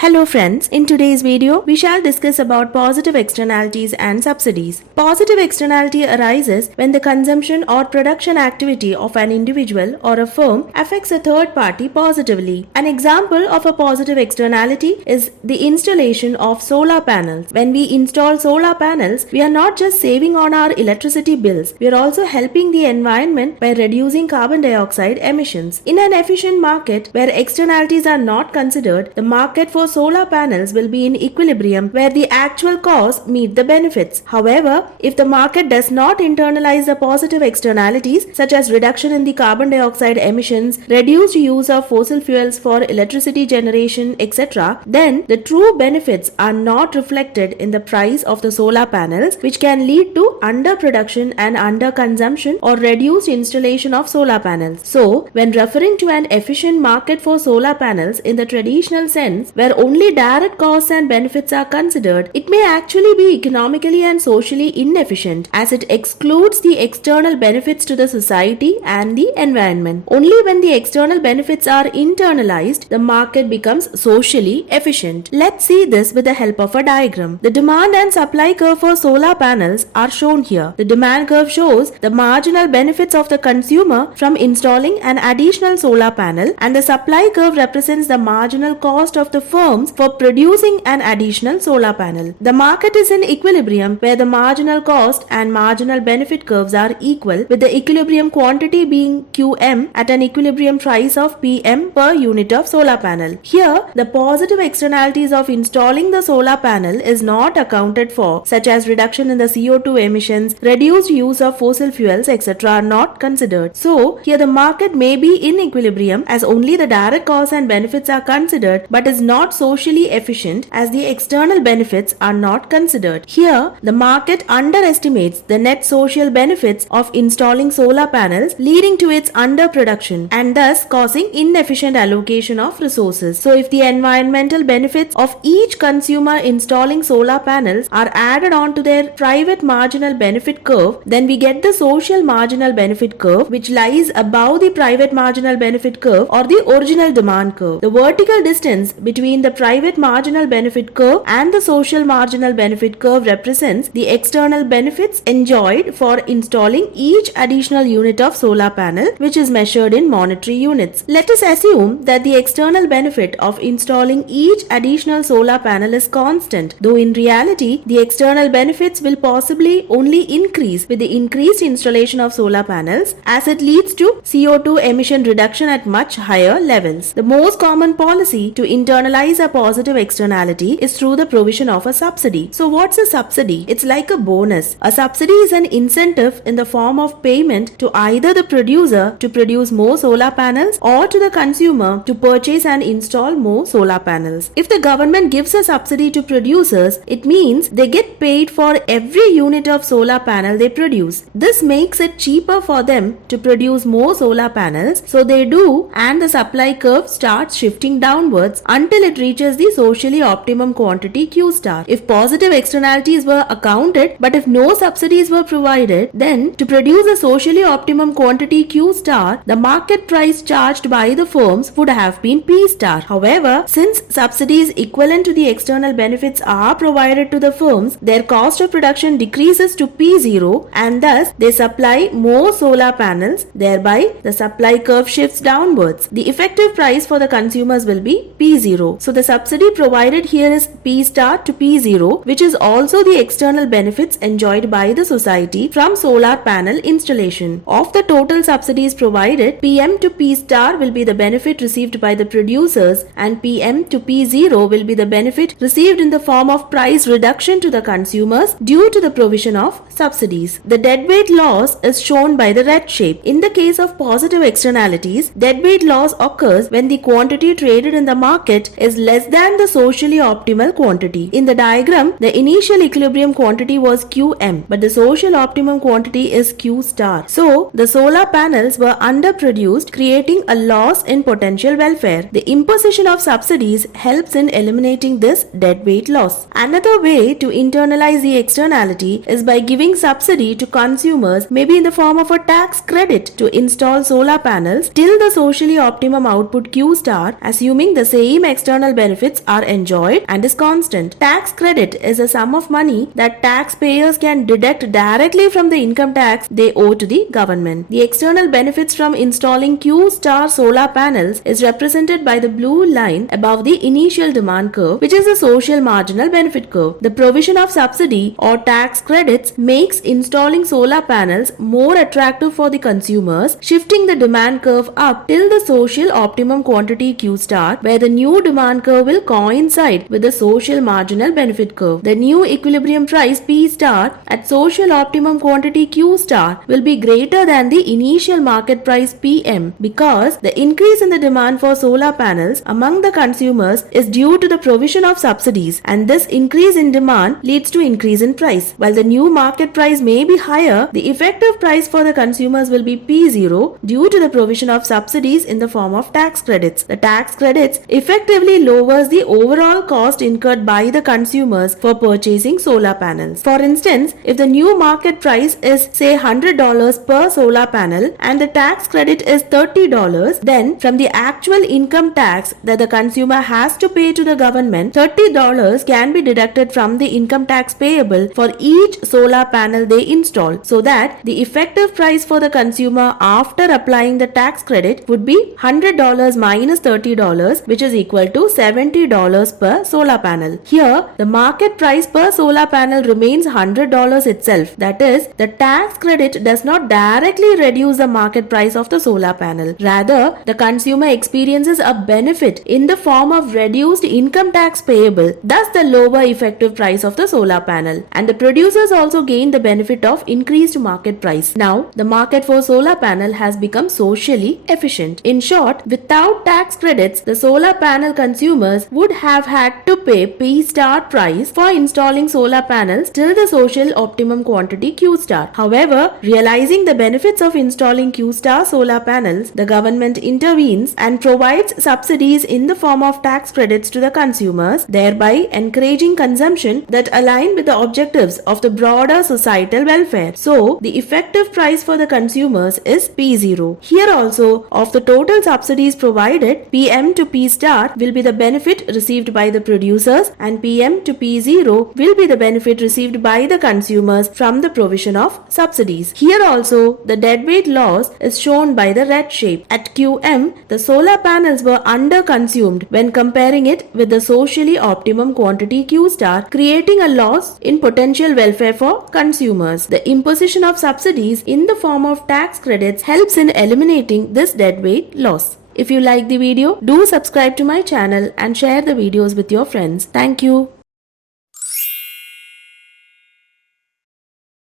Hello friends, in today's video, we shall discuss about positive externalities and subsidies. Positive externality arises when the consumption or production activity of an individual or a firm affects a third party positively. An example of a positive externality is the installation of solar panels. When we install solar panels, we are not just saving on our electricity bills, we are also helping the environment by reducing carbon dioxide emissions. In an efficient market where externalities are not considered, the market for solar panels will be in equilibrium where the actual costs meet the benefits. However, if the market does not internalize the positive externalities such as reduction in the carbon dioxide emissions, reduced use of fossil fuels for electricity generation, etc., then the true benefits are not reflected in the price of the solar panels, which can lead to underproduction and underconsumption or reduced installation of solar panels. So, when referring to an efficient market for solar panels in the traditional sense, where only direct costs and benefits are considered, it may actually be economically and socially inefficient as it excludes the external benefits to the society and the environment. Only when the external benefits are internalized, the market becomes socially efficient. Let's see this with the help of a diagram. The demand and supply curve for solar panels are shown here. The demand curve shows the marginal benefits of the consumer from installing an additional solar panel, and the supply curve represents the marginal cost of the firms for producing an additional solar panel. The market is in equilibrium where the marginal cost and marginal benefit curves are equal, with the equilibrium quantity being Qm at an equilibrium price of Pm per unit of solar panel. Here, the positive externalities of installing the solar panel is not accounted for, such as reduction in the CO2 emissions, reduced use of fossil fuels, etc. are not considered. So, here the market may be in equilibrium as only the direct costs and benefits are considered, but is not socially efficient as the external benefits are not considered. Here, the market underestimates the net social benefits of installing solar panels, leading to its underproduction and thus causing inefficient allocation of resources. So, if the environmental benefits of each consumer installing solar panels are added on to their private marginal benefit curve, then we get the social marginal benefit curve, which lies above the private marginal benefit curve or the original demand curve. The vertical distance between the private marginal benefit curve and the social marginal benefit curve represents the external benefits enjoyed for installing each additional unit of solar panel, which is measured in monetary units. Let us assume that the external benefit of installing each additional solar panel is constant, though in reality the external benefits will possibly only increase with the increased installation of solar panels as it leads to CO2 emission reduction at much higher levels. The most common policy to internalize a positive externality is through the provision of a subsidy. So what's a subsidy? It's like a bonus. A subsidy is an incentive in the form of payment to either the producer to produce more solar panels or to the consumer to purchase and install more solar panels. If the government gives a subsidy to producers, it means they get paid for every unit of solar panel they produce. This makes it cheaper for them to produce more solar panels, so they do, and the supply curve starts shifting downwards until it reaches the socially optimum quantity Q star. If positive externalities were accounted but if no subsidies were provided, then to produce a socially optimum quantity Q star, the market price charged by the firms would have been P star. However, since subsidies equivalent to the external benefits are provided to the firms, their cost of production decreases to P0 and thus they supply more solar panels, thereby the supply curve shifts downwards. The effective price for the consumers will be P0. So the subsidy provided here is P star to P0, which is also the external benefits enjoyed by the society from solar panel installation. Of the total subsidies provided, PM to P star will be the benefit received by the producers and PM to P0 will be the benefit received in the form of price reduction to the consumers due to the provision of subsidies. The deadweight loss is shown by the red shape. In the case of positive externalities, deadweight loss occurs when the quantity traded in the market is less than the socially optimal quantity. In the diagram, the initial equilibrium quantity was Qm, but the social optimum quantity is Q star. So, the solar panels were underproduced, creating a loss in potential welfare. The imposition of subsidies helps in eliminating this deadweight loss. Another way to internalize the externality is by giving subsidy to consumers, maybe in the form of a tax credit to install solar panels till the socially optimum output Q star, assuming the same external external benefits are enjoyed and is constant. Tax credit is a sum of money that taxpayers can deduct directly from the income tax they owe to the government. The external benefits from installing Q-star solar panels is represented by the blue line above the initial demand curve, which is the social marginal benefit curve. The provision of subsidy or tax credits makes installing solar panels more attractive for the consumers, shifting the demand curve up till the social optimum quantity Q star, where the new demand curve will coincide with the social marginal benefit curve. The new equilibrium price P star at social optimum quantity Q star will be greater than the initial market price PM, because the increase in the demand for solar panels among the consumers is due to the provision of subsidies, and this increase in demand leads to increase in price. While the new market price may be higher, the effective price for the consumers will be P0 due to the provision of subsidies in the form of tax credits. The tax credits effectively lowers the overall cost incurred by the consumers for purchasing solar panels. For instance, if the new market price is say $100 per solar panel and the tax credit is $30, then from the actual income tax that the consumer has to pay to the government, $30 can be deducted from the income tax payable for each solar panel they install, so that the effective price for the consumer after applying the tax credit would be $100 minus $30, which is equal to $70 per solar panel. Here, the market price per solar panel remains $100 itself. That is, the tax credit does not directly reduce the market price of the solar panel. Rather, the consumer experiences a benefit in the form of reduced income tax payable, thus the lower effective price of the solar panel. And the producers also gain the benefit of increased market price. Now, the market for solar panel has become socially efficient. In short, without tax credits, the solar panel consumers would have had to pay P star price for installing solar panels till the social optimum quantity Q star. However, realizing the benefits of installing Q star solar panels, the government intervenes and provides subsidies in the form of tax credits to the consumers, thereby encouraging consumption that align with the objectives of the broader societal welfare. So, the effective price for the consumers is P0. Here also, of the total subsidies provided, PM to P star will be the benefit received by the producers and PM to P0 will be the benefit received by the consumers from the provision of subsidies. Here also, the deadweight loss is shown by the red shape. At QM, the solar panels were under-consumed when comparing it with the socially optimum quantity Q star, creating a loss in potential welfare for consumers. The imposition of subsidies in the form of tax credits helps in eliminating this deadweight loss. If you like the video, do subscribe to my channel and share the videos with your friends. Thank you.